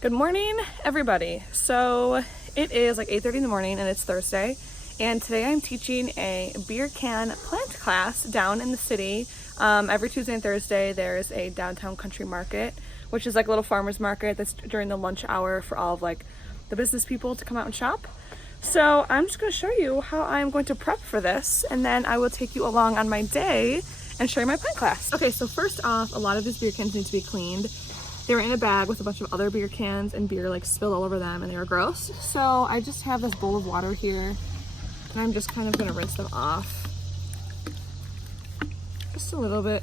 Good morning, everybody. So it is like 8:30 in the morning and it's Thursday. And today I'm teaching a beer can plant class down in the city. Every Tuesday and Thursday there's a downtown country market, which is like a little farmer's market that's during the lunch hour for all of like the business people to come out and shop. So I'm just going to show you how I'm going to prep for this, and then I will take you along on my day and show you my plant class. Okay, so first off, a lot of these beer cans need to be cleaned. They were in a bag with a bunch of other beer cans and beer like spilled all over them and they were gross. So I just have this bowl of water here and I'm just kind of gonna rinse them off. Just a little bit.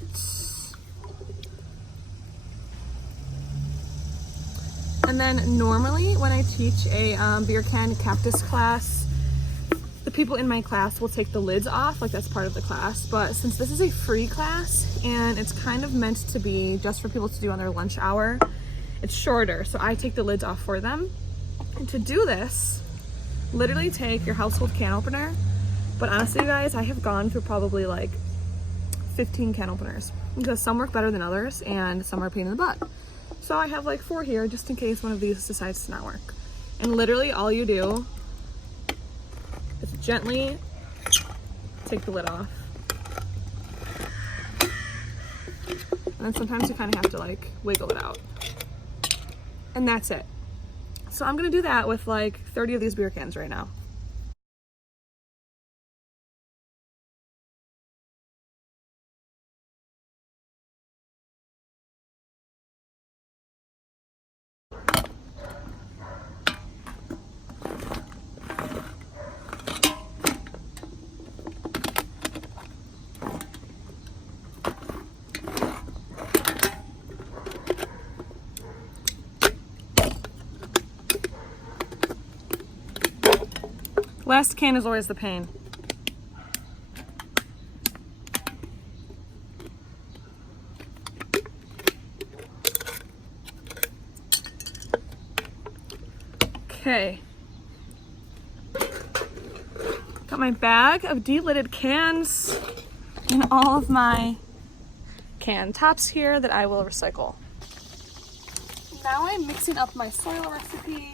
And then normally when I teach a beer can cactus class, the people in my class will take the lids off, like that's part of the class. But since this is a free class and it's kind of meant to be just for people to do on their lunch hour, it's shorter. So I take the lids off for them. And to do this, literally take your household can opener. But honestly, you guys, I have gone through probably like 15 can openers because some work better than others and some are a pain in the butt. So I have like 4 here just in case one of these decides to not work. And literally all you do is gently take the lid off. And then sometimes you kind of have to like wiggle it out. And that's it. So I'm gonna do that with like 30 of these beer cans right now. Last can is always the pain. Okay. Got my bag of de-lidded cans and all of my can tops here that I will recycle. Now I'm mixing up my soil recipe,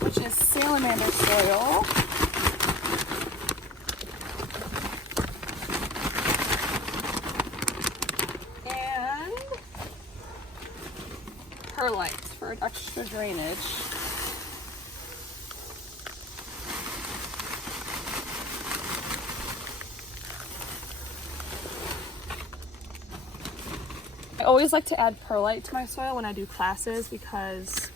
which is salamander soil. And perlite for extra drainage. I always like to add perlite to my soil when I do classes because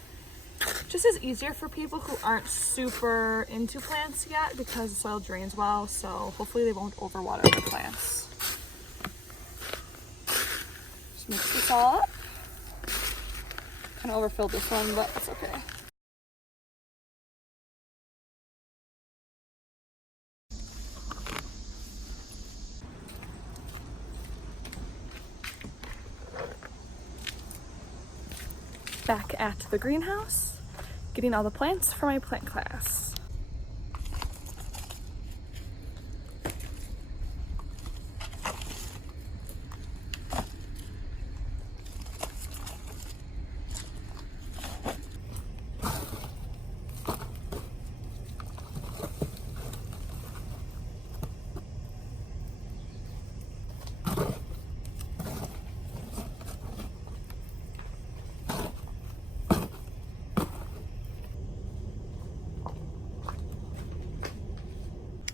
just is easier for people who aren't super into plants yet because the soil drains well, so hopefully they won't overwater their plants. Just mix this all up. Kind of overfilled this one, but it's okay. Back at the greenhouse, getting all the plants for my plant class.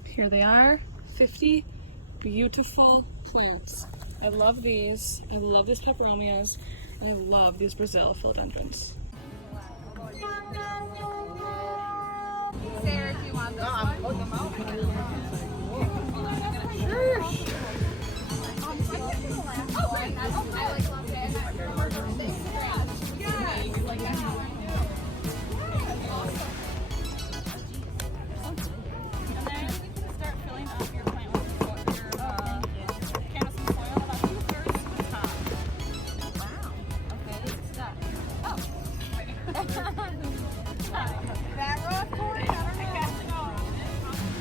Here they are, 50 beautiful plants. I love these. I love these peperomias. And I love these Brazil philodendrons. Sarah, do you want this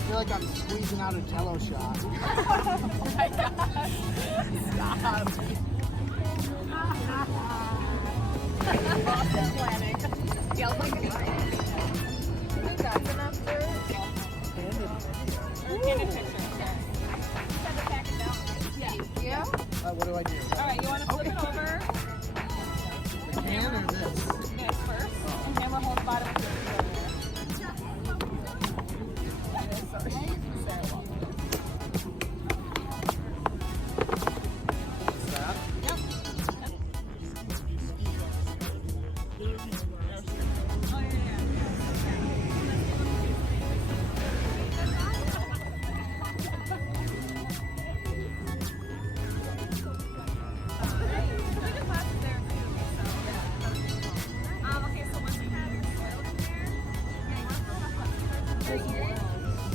I feel like I'm squeezing out a Jello shot. Oh my gosh. Stop. Boston planning. Yeah, look at that's enough for candid picture. Send it back down. Yeah. What do I do? All right, you want to flip it over? The can or this? This first. And camera holds bottom of the What's that? Yep.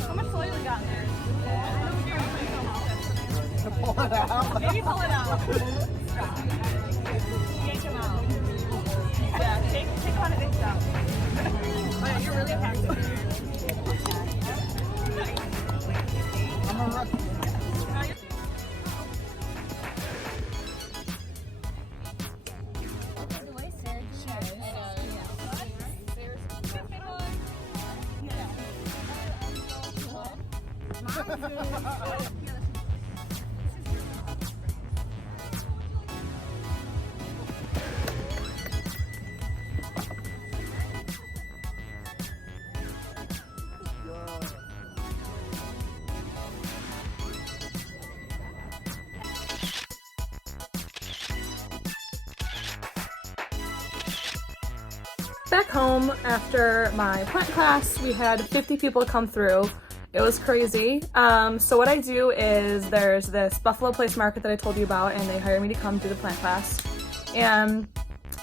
How much soil you got in there? Pull it out. Maybe pull it out. Yank him out. Yeah, take one of these out. Oh yeah, you're really packed. I'm a rookie. Back home after my plant class, we had 50 people come through. It was crazy. So what I do is there's this Buffalo Place market that I told you about, and they hire me to come do the plant class. And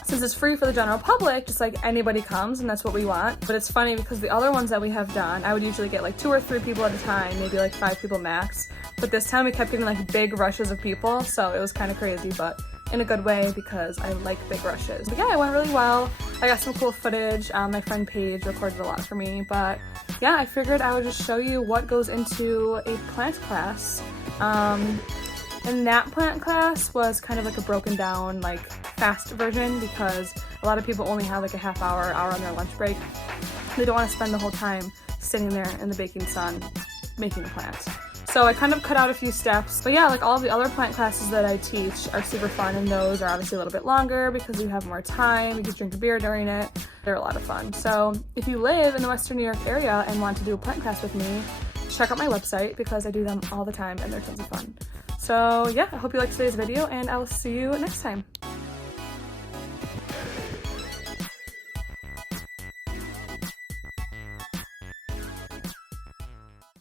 since it's free for the general public, just like anybody comes, and that's what we want. But it's funny because the other ones that we have done, I would usually get like 2 or 3 people at a time, maybe like 5 people max. But this time we kept getting like big rushes of people, so it was kind of crazy, but in a good way because I like big rushes. But yeah, it went really well. I got some cool footage. My friend Paige recorded a lot for me, but yeah, I figured I would just show you what goes into a plant class. And that plant class was kind of like a broken down, like fast version because a lot of people only have like a half hour on their lunch break. They don't want to spend the whole time sitting there in the baking sun making the plants. So I kind of cut out a few steps, but yeah, like all of the other plant classes that I teach are super fun, and those are obviously a little bit longer because you have more time, you can drink a beer during it. They're a lot of fun. So if you live in the Western New York area and want to do a plant class with me, check out my website because I do them all the time and they're tons of fun. So yeah, I hope you liked today's video and I will see you next time.